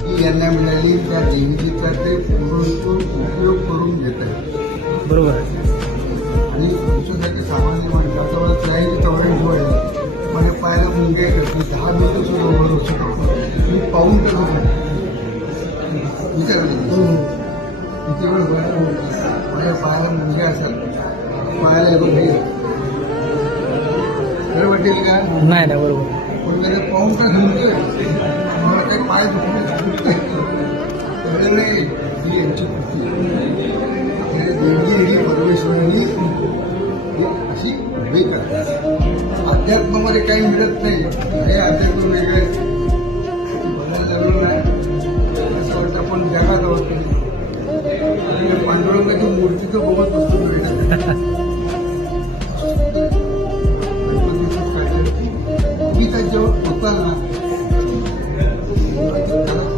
ती यांना मिळाली त्या देवीचा ते पूर्ण उपयोग करून घेत आहेत. बरोबर आहे. आणि तुमच्यासाठी सामान्य माणसाजवळ त्याही तेवढे गोळ आहे. मला पायाला मुंगे करते 10 मिनिटं सुद्धा ओढ होऊ शकतो. मी पाहून कसं विचारलं किती वेळ माझ्या पायाला मुंगे असेल पायाला एवढं घे खरं वाटेल का? नाही नाही बरोबर. पण त्याला पाहून का घुमतोय मला काही पाय दुखतोय नाही ही यांची कृती. आपल्या देवी ही परमेश्वरांनी अशी उभी करतात. अध्यात्मामध्ये काही मिळत नाही हे अध्यात्म वेगळे बघायला लागलो नाही असं वाटतं. आपण जगात आहोत पांडुरंगाची मूर्ती तर बघत असतो.